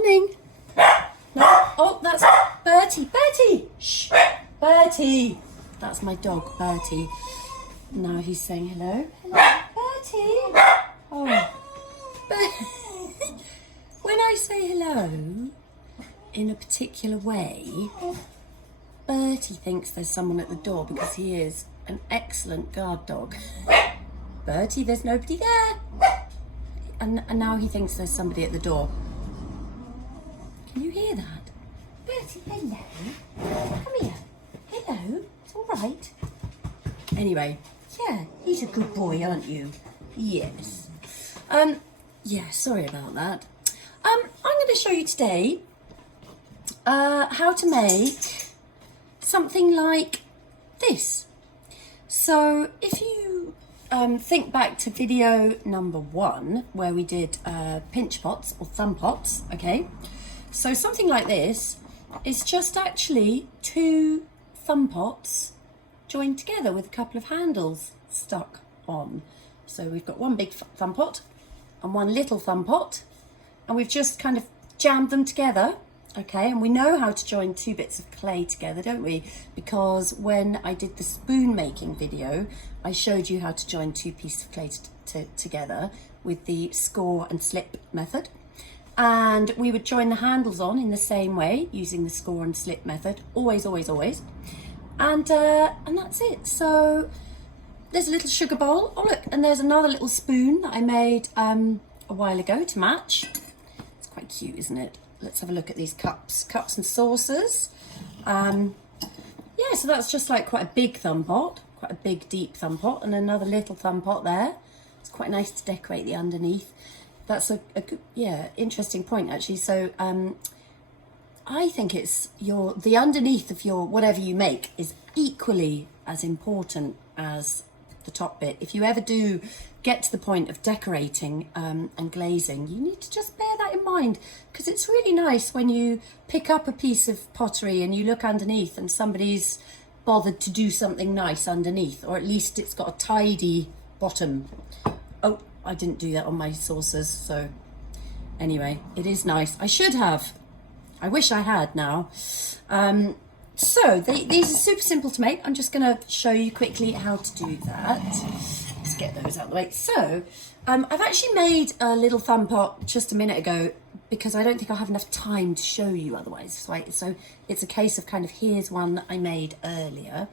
Morning. No, oh, that's Bertie. Bertie! Shh! Bertie! That's my dog, Bertie. Now he's saying hello. Hello, Bertie! Oh. When I say hello in a particular way, Bertie thinks there's someone at the door because he is an excellent guard dog. Bertie, there's nobody there. And now he thinks there's somebody at the door. Can you hear that? Bertie, hello. Come here. Hello. It's all right. Anyway, yeah, he's a good boy, aren't you? Yes. Yeah, sorry about that. I'm going to show you today how to make something like this. So if you think back to video number 1 where we did pinch pots or thumb pots, okay? So something like this is just actually 2 thumb pots joined together with a couple of handles stuck on. So we've got one big thumb pot and one little thumb pot, and we've just kind of jammed them together, okay? And we know how to join 2 bits of clay together, don't we? Because when I did the spoon making video, I showed you how to join 2 pieces of clay together with the score and slip method. And we would join the handles on in the same way using the score and slip method, always, always, always. And that's it. So there's a little sugar bowl. Oh look, and there's another little spoon that I made a while ago to match. It's quite cute, isn't it? Let's have a look at these cups and saucers. Yeah, so that's just like quite a big thumb pot, quite a big deep thumb pot, and another little thumb pot there. It's quite nice to decorate the underneath. That's a good, yeah, interesting point actually. So I think it's the underneath of your whatever you make is equally as important as the top bit. If you ever do get to the point of decorating and glazing, you need to just bear that in mind, because it's really nice when you pick up a piece of pottery and you look underneath and somebody's bothered to do something nice underneath, or at least it's got a tidy bottom. Oh, I didn't do that on my saucers, so anyway, it is nice. I should have. I wish I had now. So these are super simple to make. I'm just going to show you quickly how to do that. Let's get those out of the way. So I've actually made a little thumb pot just a minute ago because I don't think I'll have enough time to show you otherwise. So it's a case of kind of here's one that I made earlier.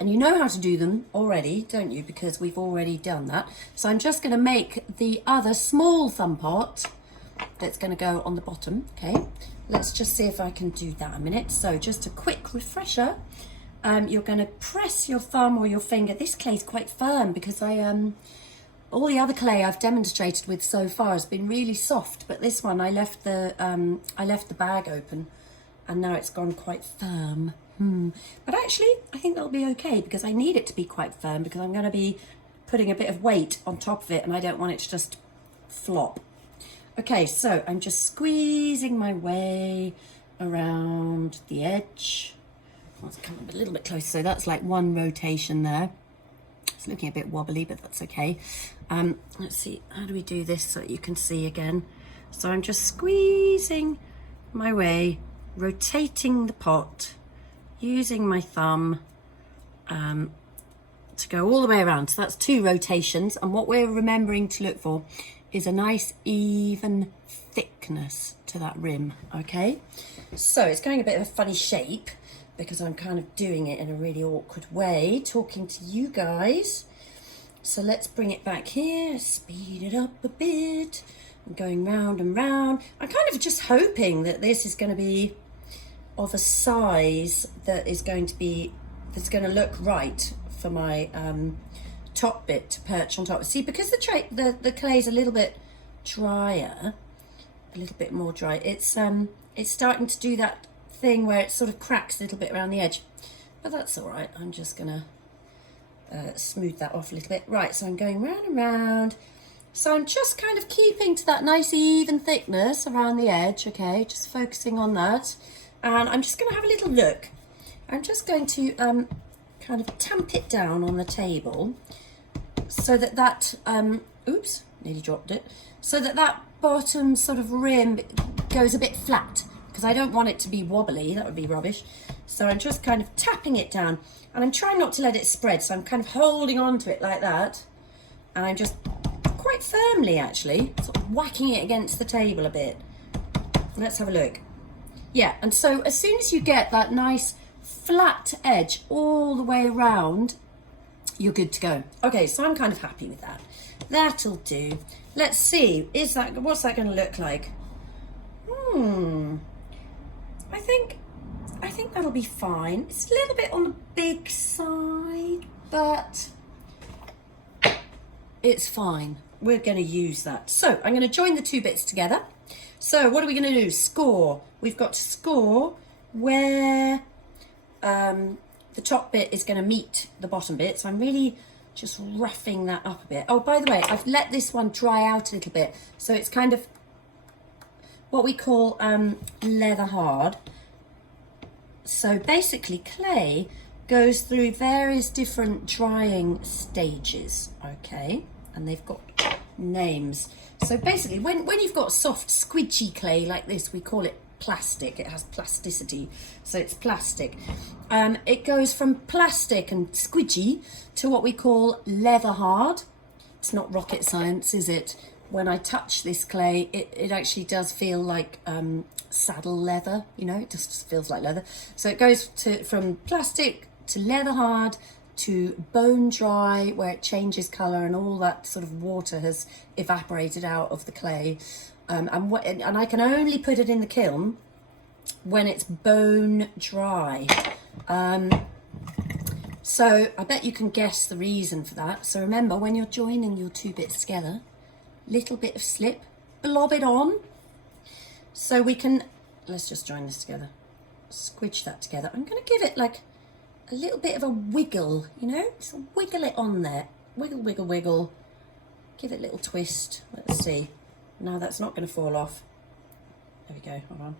And you know how to do them already, don't you? Because we've already done that. So I'm just going to make the other small thumb pot that's going to go on the bottom, okay? Let's just see if I can do that a minute. So just a quick refresher. You're going to press your thumb or your finger. This clay is quite firm because all the other clay I've demonstrated with so far has been really soft, but this one I left the bag open and now it's gone quite firm. But actually, I think that'll be okay because I need it to be quite firm because I'm going to be putting a bit of weight on top of it and I don't want it to just flop. Okay, so I'm just squeezing my way around the edge. Let's come a little bit closer. So that's like one rotation there. It's looking a bit wobbly, but that's okay. Let's see, how do we do this so that you can see again? So I'm just squeezing my way, rotating the pot, using my thumb to go all the way around. So that's 2 rotations, and what we're remembering to look for is a nice even thickness to that rim, okay? So it's going a bit of a funny shape because I'm kind of doing it in a really awkward way, talking to you guys. So let's bring it back here, speed it up a bit, and going round and round. I'm kind of just hoping that this is going to be of a size that is going to look right for my top bit to perch on top. See, because the clay is a little bit drier, a little bit more dry, it's starting to do that thing where it sort of cracks a little bit around the edge, but that's all right. I'm just gonna smooth that off a little bit. Right, so I'm going round and round. So I'm just kind of keeping to that nice even thickness around the edge, okay, just focusing on that. And I'm just going to have a little look. I'm just going to kind of tamp it down on the table so that oops, nearly dropped it, so that bottom sort of rim goes a bit flat because I don't want it to be wobbly. That would be rubbish. So I'm just kind of tapping it down, and I'm trying not to let it spread. So I'm kind of holding on to it like that, and I'm just quite firmly actually sort of whacking it against the table a bit. Let's have a look. Yeah, and so as soon as you get that nice flat edge all the way around, you're good to go. Okay, so I'm kind of happy with that. That'll do. Let's see, what's that going to look like? I think that'll be fine. It's a little bit on the big side, but it's fine. We're going to use that. So I'm going to join the two bits together. So what are we going to do? Score. We've got to score where the top bit is going to meet the bottom bit. So I'm really just roughing that up a bit. Oh, by the way, I've let this one dry out a little bit. So it's kind of what we call leather hard. So basically clay goes through various different drying stages, okay? And they've got names. So basically when you've got soft squidgy clay like this, we call it plastic. It has plasticity, so it's plastic. It goes from plastic and squidgy to what we call leather hard. It's not rocket science, is it? When I touch this clay, it actually does feel like saddle leather, you know, it just feels like leather. So it goes from plastic to leather hard to bone dry, where it changes colour and all that sort of water has evaporated out of the clay. And I can only put it in the kiln when it's bone dry. So I bet you can guess the reason for that. So remember, when you're joining your two bits together, little bit of slip, blob it on. So we can, let's just join this together, squidge that together. I'm going to give it like a little bit of a wiggle, you know, so wiggle it on there, wiggle, wiggle, wiggle, give it a little twist. Let's see. Now that's not going to fall off. There we go, hold on.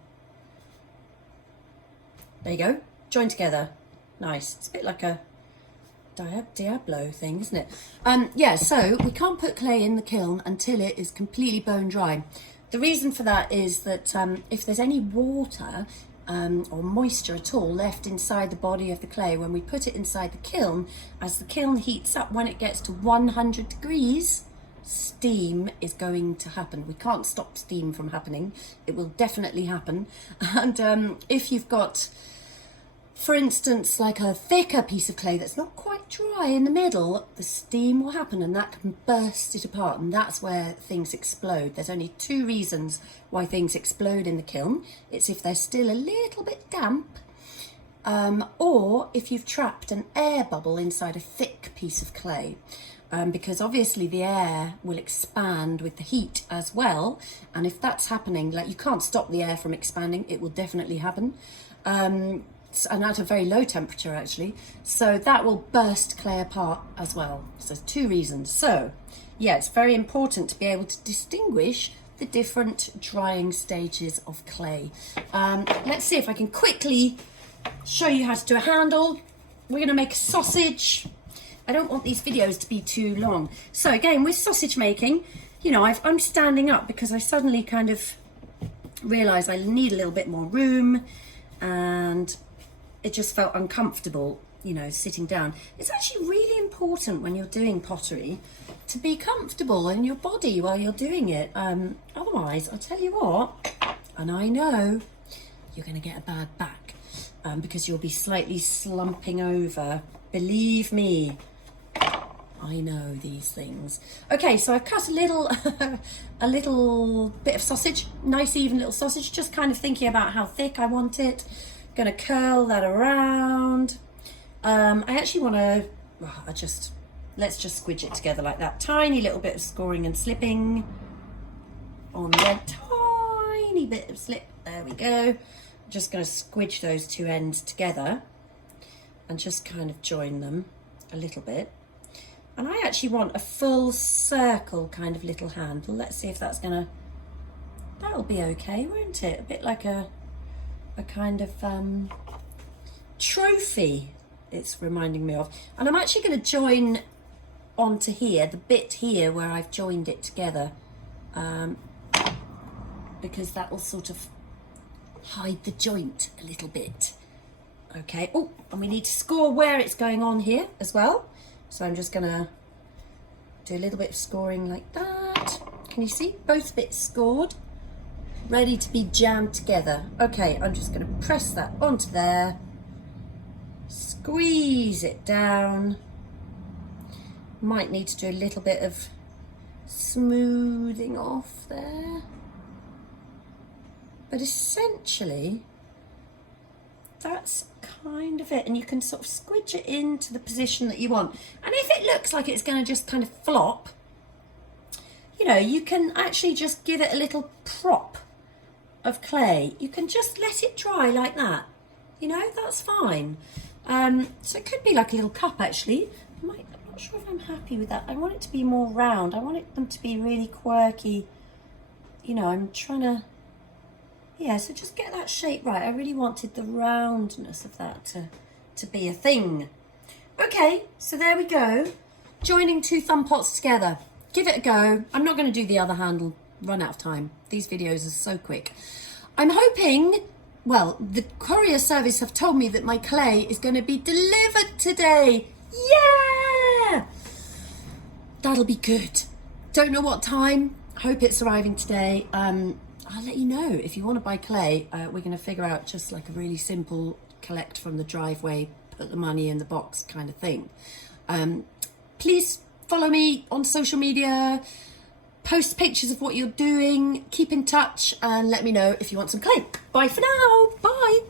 There you go, join together. Nice, it's a bit like a Diablo thing, isn't it? Yeah, so we can't put clay in the kiln until it is completely bone dry. The reason for that is that if there's any water or moisture at all left inside the body of the clay, when we put it inside the kiln, as the kiln heats up, when it gets to 100 degrees, steam is going to happen. We can't stop steam from happening. It will definitely happen. And if you've got, for instance, like a thicker piece of clay that's not quite dry in the middle, the steam will happen and that can burst it apart, and that's where things explode. There's only two reasons why things explode in the kiln. It's if they're still a little bit damp, or if you've trapped an air bubble inside a thick piece of clay. Because obviously the air will expand with the heat as well, and if that's happening, like, you can't stop the air from expanding, it will definitely happen. And at a very low temperature actually, so that will burst clay apart as well. So there's two reasons. So yeah, it's very important to be able to distinguish the different drying stages of clay. Let's see if I can quickly show you how to do a handle. We're going to make a sausage. I don't want these videos to be too long. So again, with sausage making, you know, I'm standing up because I suddenly kind of realised I need a little bit more room, and it just felt uncomfortable, you know, sitting down. It's actually really important when you're doing pottery to be comfortable in your body while you're doing it. Otherwise, I'll tell you what, and I know you're going to get a bad back because you'll be slightly slumping over. Believe me, I know these things. Okay, so I've cut a little a little bit of sausage, nice even little sausage, just kind of thinking about how thick I want it. Gonna curl that around. I actually want to, let's just squidge it together like that. Tiny little bit of scoring and slipping on the tiny bit of slip. There we go. Just gonna squidge those two ends together and just kind of join them a little bit. And I actually want a full circle kind of little handle. Let's see if that'll be okay, won't it? A bit like a kind of trophy it's reminding me of. And I'm actually going to join onto here, the bit here where I've joined it together. because that will sort of hide the joint a little bit. Okay, oh, and we need to score where it's going on here as well. So I'm just gonna do a little bit of scoring like that. Can you see? Both bits scored, ready to be jammed together. Okay, I'm just gonna press that onto there, squeeze it down. Might need to do a little bit of smoothing off there. But essentially, that's kind of it. And you can sort of squidge it into the position that you want. And if it looks like it's going to just kind of flop, you know, you can actually just give it a little prop of clay. You can just let it dry like that. You know, that's fine. So it could be like a little cup actually. I'm not sure if I'm happy with that. I want it to be more round. I want them to be really quirky. You know, I'm trying to, yeah, so just get that shape right. I really wanted the roundness of that to be a thing. Okay, so there we go. Joining two thumb pots together. Give it a go. I'm not going to do the other handle. Run out of time. These videos are so quick. I'm hoping, well, the courier service have told me that my clay is going to be delivered today. Yeah! That'll be good. Don't know what time. Hope it's arriving today. I'll let you know. If you want to buy clay, we're going to figure out just like a really simple collect from the driveway, put the money in the box kind of thing. Please follow me on social media, post pictures of what you're doing, keep in touch and let me know if you want some clay. Bye for now. Bye.